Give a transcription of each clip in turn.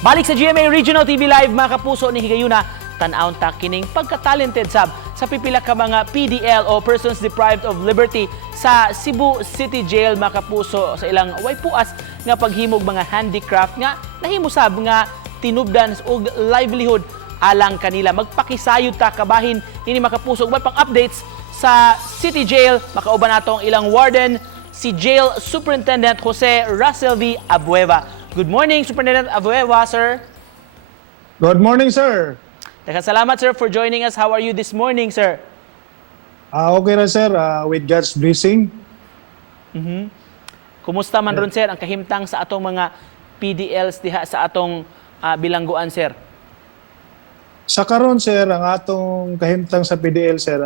Balik sa GMA Regional TV Live mga kapuso ni Higayuna, tan-aon ta kining pagka-talented sa pipila ka mga PDL o Persons Deprived of Liberty sa Cebu City Jail mga kapuso sa ilang way puas nga paghimog mga handicraft nga nahimusab nga tinubdan og livelihood alang kanila. Magpakisayod ta kabahin nini mga kapuso ug pang updates sa City Jail makauban nato ang ilang warden si Jail Superintendent Jose Russell V. Abueva. Good morning, Superintendent Abueva, sir. Good morning, sir. Salamat, sir, for joining us. How are you this morning, sir? Okay na, sir. With God's blessing. Kumusta man ron, sir, ang kahimtang sa atong mga PDLs diha sa atong bilangguan, sir? Sa karon, sir, ang atong kahimtang sa PDL, sir,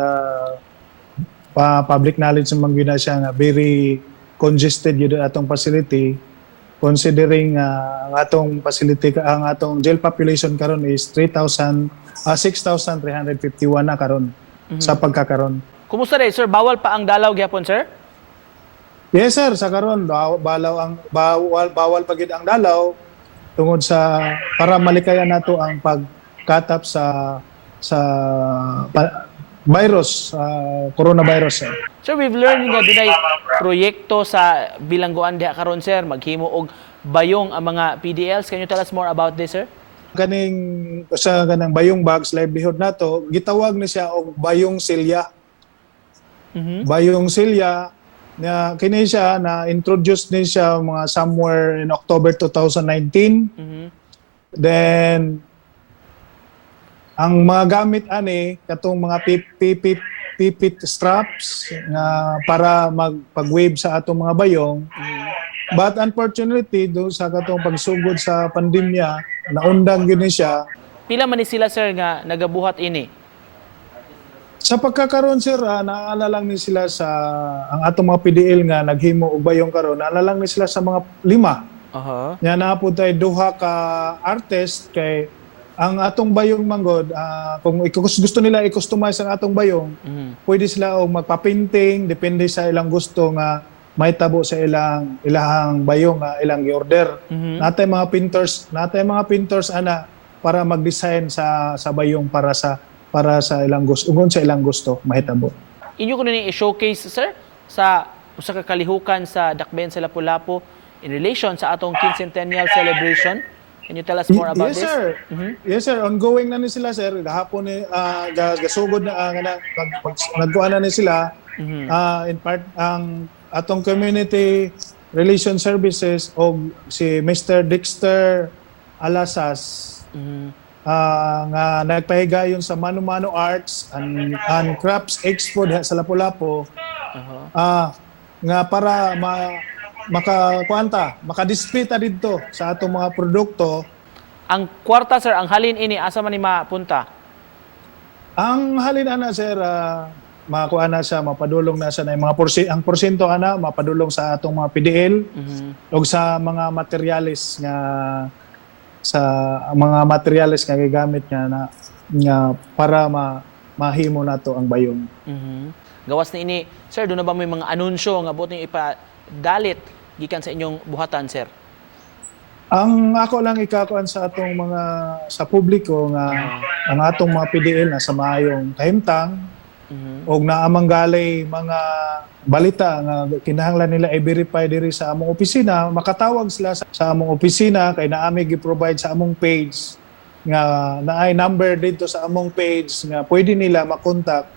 public knowledge naman yun na siya nga very congested yun atong facility. Considering ang atong facility, ang atong jail population karon is 6,351 na karon sa pagkakaron. Kumusta rin, sir? Bawal pa ang dalaw gyapon, sir? Yes, sir. Sa karon bawal pa gid ang dalaw tungod sa para malikayan nato ang pagkatap sa virus, coronavirus, sir. Sir, we've learned nga dinay proyekto sa bilangguan diha karon, sir, maghimo og bayong ang mga PDLs. Can you tell us more about this, sir? Kanang bayong bags livelihood nato, gitawag ni siya og bayong silya. Bayong silya na kini siya na introduce ni siya mga somewhere in October 2019. Then ang mga gamit ani katong mga pipit straps na para magpag-wave sa atong mga bayong. But unfortunately, do sa katong pagsugod sa pandemya, naundang gini siya. Pila man ni sila, sir, nga nagabuhat ini? Sa pagkakaroon, sir, naala lang ni sila sa ang atong mga PDL nga naghimo og bayong karon, naala lang ni sila sa mga 5. Nya naapod tay duha ka artist kay ang atong bayong manggod, kung gusto nila i-customize ang atong bayong, pwede sila og magpa-painting, depende sa ilang gusto nga may tabo sa ilahang bayong nga ilang i-order. Natay mga painters ana para mag-design sa bayong para sa ilang gusto, ugon sa ilang gusto mahitabo. Inyo kuno ni i-showcase, sir, sa usa ka kalihukan sa Dakbayan sa Lapu-Lapu in relation sa atong 15th centennial celebration. Can you tell us more about yes, this? Sir. Yes, sir. Ongoing na ni sila, sir. Gahapon ni gasugod na nagkuan na ni sila. In part ang atong community relation services o si Mr. Dexter Alasas nga nagpahigayon sa Mano-Mano Arts and Crafts Expo diha sa Lapu-Lapu. Nga para makadisplay ta dito sa atong mga produkto. Ang kwarta, sir, ang halin ini asa man ni mapunta? Ang halin ana, sir, makuha na siya, mapadulong na siya na yung mga ang porsyento ana mapadulong sa atong mga PDL o sa mga materialis nga gigamit nga para mahimo nato ang bayong. Gawas na ini, sir, doon na ba may mga anunsyo nga buot niyo ipadalit gikan sa inyong buhatan, sir? Ang ako lang ikakuan sa atong sa publiko nga ang atong mga PDL na sa maayong kahimtang og naamang galay mga balita nga kinahanglan nila i-verify diri sa among opisina, makatawag sila sa among opisina kay naami gi-provide sa among page nga naay number dito sa among page nga pwede nila makontak,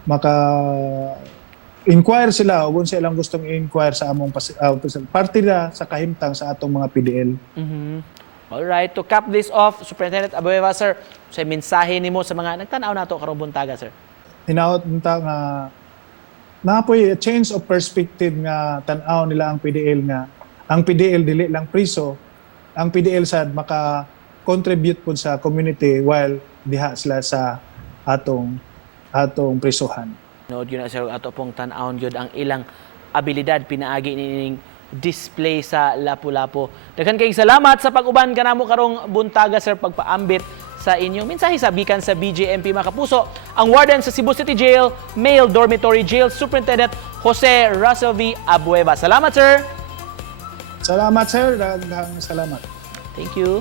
inquire sila kung sa ilang gustong i-inquire sa among parte na sa kahimtang sa atong mga PDL. Alright, to cap this off, Superintendent Abueva, sir, sa mensahe nimo sa mga nagtanaw nato karong buntaga, sir. Hinaot nta nga napoy change of perspective nga tan-aw nila ang PDL nga ang PDL dili lang priso, ang PDL sad maka-contribute pud sa community while diha sila sa atong prisuhan. Nood yun na, sir, ato pong tan-aon yun ang ilang abilidad pinaagi nining display sa Lapu-Lapu. Daghan kayong salamat sa pag-uban kanamo karong buntaga, sir, pagpaambit sa inyong mensahe sa bikan sa BJMP mga kapuso. Ang warden sa Cebu City Jail, Male Dormitory Jail Superintendent Jose Russell V. Abueva. Salamat, sir. Salamat, sir. Daghang salamat. Thank you.